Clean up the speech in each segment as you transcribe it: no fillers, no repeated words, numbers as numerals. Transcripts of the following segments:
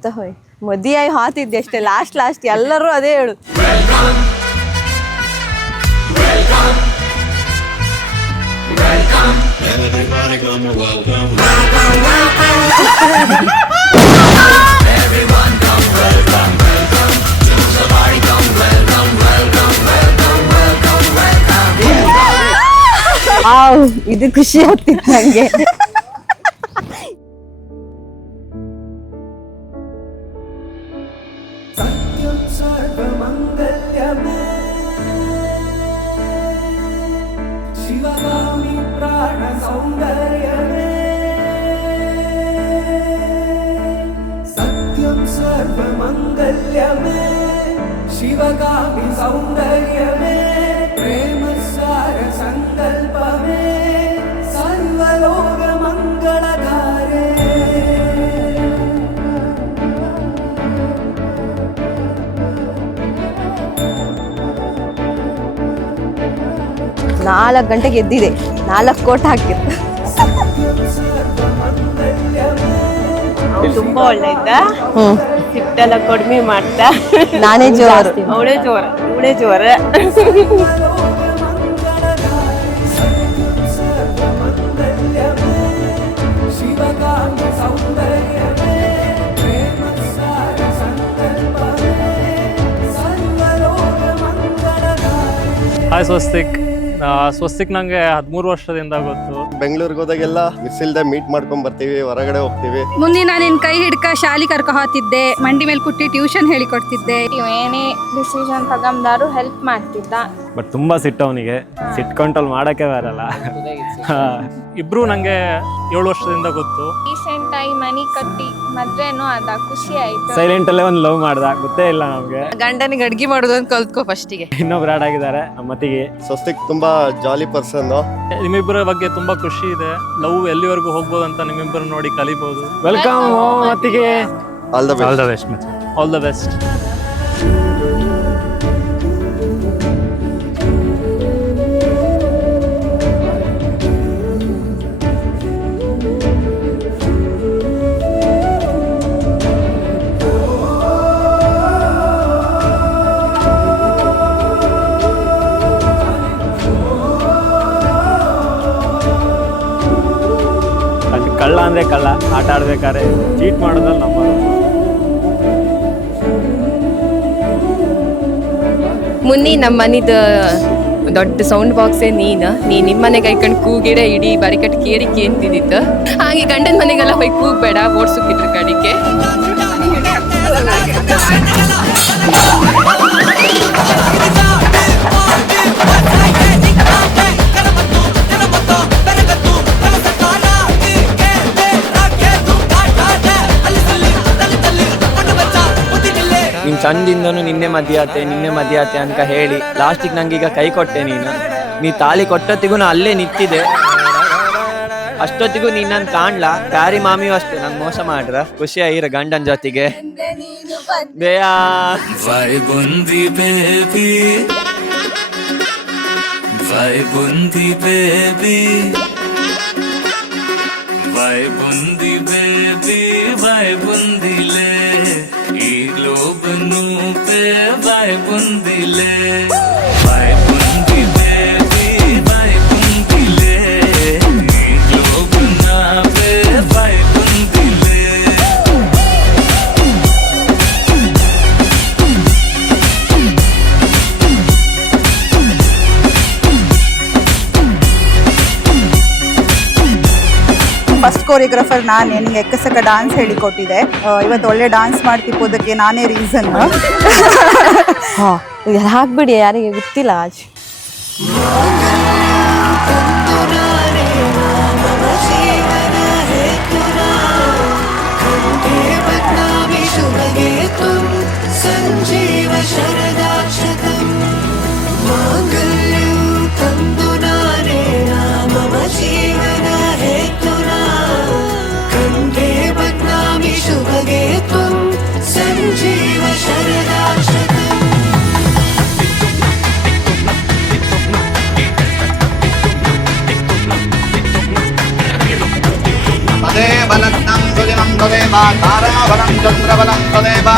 ಎಂತ ಹೋಯ್ ಮದಿಯಾಗಿ ಹಾತಿದ್ದೆ ಅಷ್ಟೇ ಲಾಸ್ಟ್ ಎಲ್ಲರೂ ಅದೇ ಹೇಳು. ಇದು ಖುಷಿ ಆಗ್ತಿತ್ತು ನಂಗೆ. ಶಿವಗಾಮಿ ಪ್ರಾಣ ಸೌಂದರ್ಯವೇ ಸತ್ಯಂ ಸರ್ವಮಂಗಲ್ಯವೇ ಶಿವಗಾಮಿ ಸೌಂದರ್ಯವೇ ಪ್ರೇಮ ಸಾರ ಸಂಕಲ್ಪವೇ ಸರ್ವಲೋಕ ಮಂಗಳಧಾರೆ. ನಾಲ್ಕು ಗಂಟೆಗೆ ಎದ್ದಿದೆ, 4 ಕೋಟ್ ಹಾಕಿತ್ತು. ತುಂಬಾ ಒಳ್ಳೆ ಇದ್ದ, ಸಿಟ್ಟೆಲ್ಲ ಕಡಿಮೆ ಮಾಡ್ತಾ. ನಾನೇ ಜೋರು, ಅವಳೇ ಜೋರ. ಹಾಯ್ ಸ್ವಸ್ತಿಕ್ ನಂಗೆ 13 ವರ್ಷದಿಂದ ಗೊತ್ತು. ಬೆಂಗಳೂರಿಗೆ ಹೋದಾಗೆಲ್ಲ ಮಿಸ್ ಇಲ್ದೆ ಮೀಟ್ ಮಾಡ್ಕೊಂಡ್ ಬರ್ತೀವಿ, ಹೊರಗಡೆ ಹೋಗ್ತೀವಿ. ಮುಂದೆ ನಾನು ಕೈ ಹಿಡ್ಕ ಶಾಲಿ ಕರ್ಕೊ ಹೋಗ್ತಿದ್ದೆ, ಮಂಡಿ ಮೇಲೆ ಕುಟ್ಟಿ ಟ್ಯೂಷನ್ ಹೇಳಿ ಕೊಡ್ತಿದ್ದೆ. ಏನೇ ಡಿಸಿಷನ್ ತಗೊಂಡಾರು ಹೆಲ್ಪ್ ಮಾಡ್ತಿದ್ದ. ಬಟ್ ತುಂಬಾ ಸಿಟ್ಟು ಅವನಿಗೆ, ಸಿಟ್ ಕಂಟ್ರೋಲ್ ಮಾಡಕ್ಕೆ ಬರಲ್ಲ. ಇಬ್ರು ನಂಗೆ 7 ವರ್ಷದಿಂದ ಗೊತ್ತು. ರೀಸೆಂಟ್ ಆಗಿ ಮನಿ ಕಟ್ಟಿ ಮದ್ವೆನೂ ಅದ, ಖುಷಿ ಆಯ್ತು. ಸೈಲೆಂಟ್ ಅಲ್ಲೇ ಒಂದು ಲವ್ ಮಾಡ್ದ, ಗೊತ್ತೇ ಇಲ್ಲ ನಮ್ಗೆ. ಗಂಡನಿಗೆ ಅಡ್ಗೆ ಮಾಡೋದು ಅಂತ ಕಲ್ತ್ಕೋ ಫಸ್ಟಿಗೆ. ಇನ್ನೊಬ್ರು ಆಡ್ ಆಗಿದ್ದಾರೆ ನಮ್ಮತ್ತಿಗೆ. ಸ್ವಸ್ತಿಕ್ ತುಂಬಾ ಜಾಲಿ ಪರ್ಸನ್. ನಿಮ್ಮಿಬ್ಬರ ಬಗ್ಗೆ ತುಂಬಾ ಖುಷಿ ಇದೆ. ಲವ್ ಎಲ್ಲಿವರೆಗೂ ಹೋಗ್ಬೋದು ಅಂತ ನಿಮ್ಮಿಬ್ಬರು ನೋಡಿ ಕಲಿಬಹುದು. ವೆಲ್ಕಮ್ ಮತ್ತಿಗೆ. All the all the best. All the best. ಕಳ್ಳ ಅಂದ್ರೆ ಕಳ್ಳ, ಆಟ ಆಡ್ಬೇಕಾದ್ರೆ ಚೀಟ್ ಮಾಡೋದ್ರಲ್ಲಿ ನಮ್ಮ ಮುನ್ನಿ ನಮ್ಮ ಮನಿದ ದೊಡ್ಡ ಸೌಂಡ್ ಬಾಕ್ಸೇ ನೀ ನಿಮ್ಮ ಮನೆಗೆ ಕೈಕೊಂಡು ಕೂಗಿಡ ಇಡೀ ಬರಿಕಟ್ಟು ಕೇರಿ ಕೇಂತಿದ್ದಿತ್ತು. ಹಾಗೆ ಗಂಡನ ಮನೆಗೆಲ್ಲ ಹೋಗಿ ಕೂಗ್ಬೇಡ, ಓಡ್ಸುತ್ತಿದ್ರು ಕಡಿಕೆ. ನಿನ್ ಚಂದಿಂದನು ನಿನ್ನೆ ಮದ್ಯಾತೆ ಅಂತ ಹೇಳಿ ಲಾಸ್ಟಿಗೆ ನಂಗೀಗ ಕೈ ಕೊಟ್ಟೆ. ನೀ ತಾಳಿ ಕೊಟ್ಟೊತ್ತಿಗೂ ನಾ ಅಲ್ಲೇ ನಿಂತಿದ್ದೆ. ಅಷ್ಟೊತ್ತಿಗೂ ನೀನ್ ನನ್ ಕಾಣ್ಲಾ. ಪ್ಯಾರಿ ಮಾಮಿಯೂ ಅಷ್ಟೇ ನಂಗೆ ಮೋಸ ಮಾಡ್ರ. ಖುಷಿ ಆಯಿರ ಗಂಡನ್ ಜೊತೆಗೆ. ಬೇಯಾ ಬುಂದಿ ಬೇಬಿ, ಬುಂದಿ ಬೇಬಿ, ಬುಂದಿ ಬೇಬಿ, ಬುಂದಿಲೆ ಈ ಲೋಬನು ಪೇ ಬುಂದಿಲೆ, ಬುಂದಿ ಬೇಬಿ, ಬುಂದಿಲೆ ಈ ಲೋಬನ ಪೇ ಬುಂದಿಲೆ. ಫಸ್ಟ್ ಕೋರಿಯೋಗ್ರಾಫರ್ ನಾನೇ. ನಿಂಗೆ ಎಕ್ಕಸಕ್ಕ ಡಾನ್ಸ್ ಹೇಳಿಕೊಟ್ಟಿದೆ. ಇವತ್ತು ಒಳ್ಳೆ ಡಾನ್ಸ್ ಮಾಡ್ತಿಪ್ಪೋದಕ್ಕೆ ನಾನೇ ರೀಸನ್. ಹಾಕ್ಬಿಡಿ, ಯಾರಿಗೆ ಗೊತ್ತಿಲ್ಲ. ಆಜ್ ಸಂಜೀವ ಶರದಾಕ್ಷತಂ ಮಾಂಗಲ್ಯಂ ತಂದು ನಾನೇ ಮಮ ಜೀವನ ಹೇತುನಾ ಕಂಠೆ ಬದ್ನಾಮಿ ಶುಭಗೆ ತ್ವಂ ಸಂಜೀವ ಶರದಾಕ್ಷತಂ. ಅದೇ ಬಲತ್ನಂ ಸುಜನ ताराबलं तदेव ताराबलं चन्द्रबलं तदेव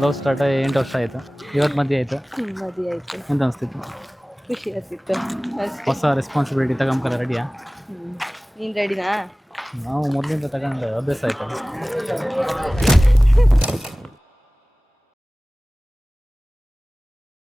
ಲವ್ ಸ್ಟಾರ್ಟ್ 8 ವರ್ಷ ಆಯಿತು. ಇವತ್ತು ಮದುವೆ ಆಯಿತು. ಮದುವೆ ಆಯಿತು. ಎಂತ ಅನಿಸ್ತಿತ್ತು? ಖುಷಿ ಆಗ್ತಿತ್ತು ಅಷ್ಟೇ. ಹೊಸ ರೆಸ್ಪಾನ್ಸಿಬಿಲಿಟಿ ತಗೊಂಬರ ರೆಡಿಯಾ? ನೀನು ರೆಡಿನಾ? ನಾವು ಮೊದಲಿಂದ ತಗೊಂಡು ಅಭ್ಯಾಸ ಆಯಿತು.